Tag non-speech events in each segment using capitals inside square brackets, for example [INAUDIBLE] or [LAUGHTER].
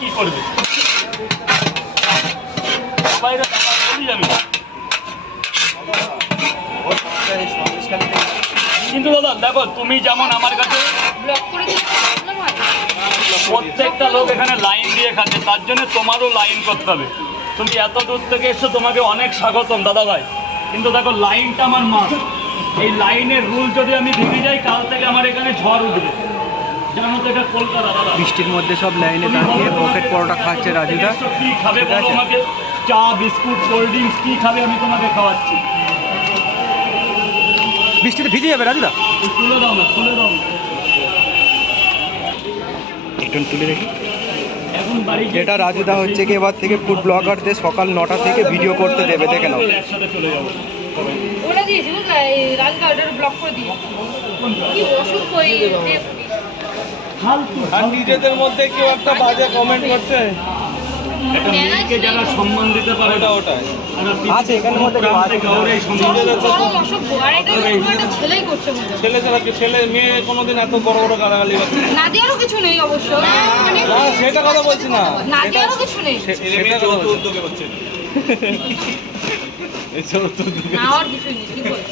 কি করবে? কিন্তু দাদা দেখো তুমি যেমন আমার কাছে প্রত্যেকটা লোক এখানে লাইন দিয়ে খাচ্ছে তার জন্য তোমারও লাইন করতে হবে। তুমি এত দূর থেকে এসছো তোমাকে অনেক স্বাগতম দাদা ভাই। কিন্তু দেখো লাইনটা আমার মাস এই লাইনের রুল যদি আমি ভেঙে যাই কাল থেকে আমার এখানে ঝড় উঠবে। বৃষ্টির মধ্যে সব লাইনে দাঁড়িয়ে পকেট পরোটা খাচ্ছে রাজুদা। কি খাবে? বলো চা বিস্কুট কোল্ড ড্রিঙ্কস কি খাবে? আমি তোমাকে খাওয়াচ্ছি। বৃষ্টিতে ভিজে যাবে রাজুদা? তুলে দাও না তুলে দাও একটু তুলে দেখি এখন বাড়ি গিয়ে- এটা রাজুদা হচ্ছে কি এবার থেকে ফুড ব্লগারদের সকাল নটা থেকে ভিডিও করতে দেবে দেখে নাও। একসাথে চলে যাব। ব্লক করে কি অসুখ আর নিজেদের মধ্যে কেউ একটা বাজে কমেন্ট করছে। একটা মেয়েকে যারা সম্মান দিতে পারে ওটা ওটাই। আছে, এখানের মধ্যে কাউরে সম্মান নিজেদের তো চরম অসভ্য আর এটা কোনো একটা ছেলেই করছে ছেলে ছাড়া ছেলে মেয়ে কোনোদিন এত বড় বড় গালাগালি করছে? নাদিয়ারও কিছু নেই অবশ্য। মানে না সেটা কথা বলছি না। নাদিয়ারও কিছু নেই। সে- সেটা কথা বলছি। [LAUGHS] এসব তো না আর কিছু নেই কি বলে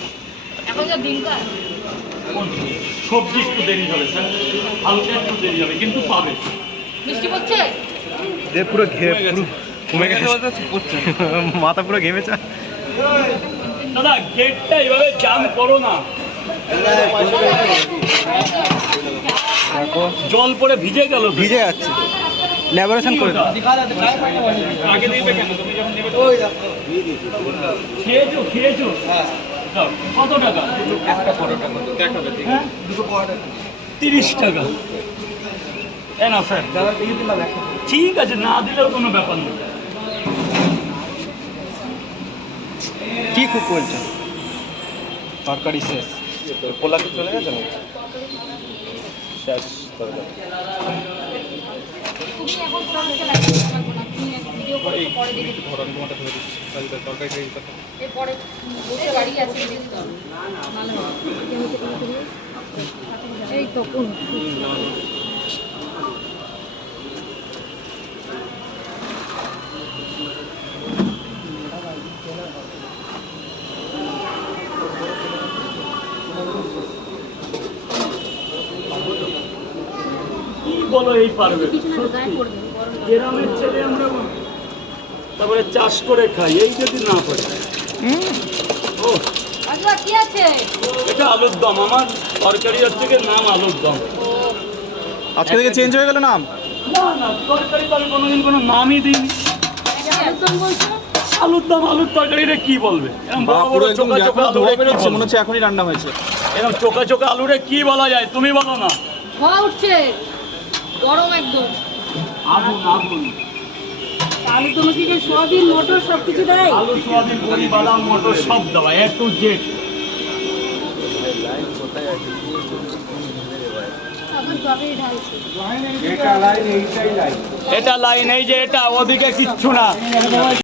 এখন যা দিনকার সবজি একটু দেরি হবে স্যার। হালকা একটু দেরি হবে কিন্তু পাবে। বৃষ্টি পড়ছে যে পুরো ঘে ঘুমে গেছে। [LAUGHS] মাথা পুরো ঘেমেছে। দাদা গেটটা এভাবে জাম করো না। জল পড়ে ভিজে গেল। ভিজে যাচ্ছে। ল্যাবরেশন করে দাও। আগে দিবে কেন? তুমি যখন নেবে খেয়েছো খেয়েছো? দাও, কত টাকা? একটা পরোটা ঠিক হ্যাঁ? তিরিশ টাকা। এ না স্যার ঠিক আছে না দিলেও কোনো ব্যাপার নেই। কি খুব বলছো তরকারি শেষ। পোলাকে চলে গেছে না শেষ তরকারি। ধরো দিচ্ছি তরকারি খেয়ে দিতে এরপরে বসে বাড়ি আছে। এই তো কোন? কি বলো এই পারবে? গ্রামের ছেলে আমরা তারপরে চাষ করে খাই এই যদি না পারি। ও আচ্ছা কি আছে? এটা আলুর দম আমার তরকারি হচ্ছে গিয়ে নাম আলুর দম। আজকে থেকে চেঞ্জ হয়ে গেল নাম? না না তরকারি তো আমি কোনোদিন কোনো নামই দিইনি। আলুর দম আলুর তরকারিটা কি বলবে? এরকম বড় বড় চোখা চোখা আলুরে কি বলবে? হচ্ছে এখনই রান্না হয়েছে। এরকম চোখা চোখা আলুরে কি বলা যায় তুমি বলো না। হওয়া উঠছে। গরম একদম। আগুন আগুন। আলু তোমাকে কি সোয়াবিন মটর সব কিছু দেয়? আলু সোয়াবিন বড়ি বাদাম মটর সব দেওয়া এ টু জেড। আবার সবই ঢালছে। এটা লাইন এই যে এটা ওদিকে কিচ্ছু না।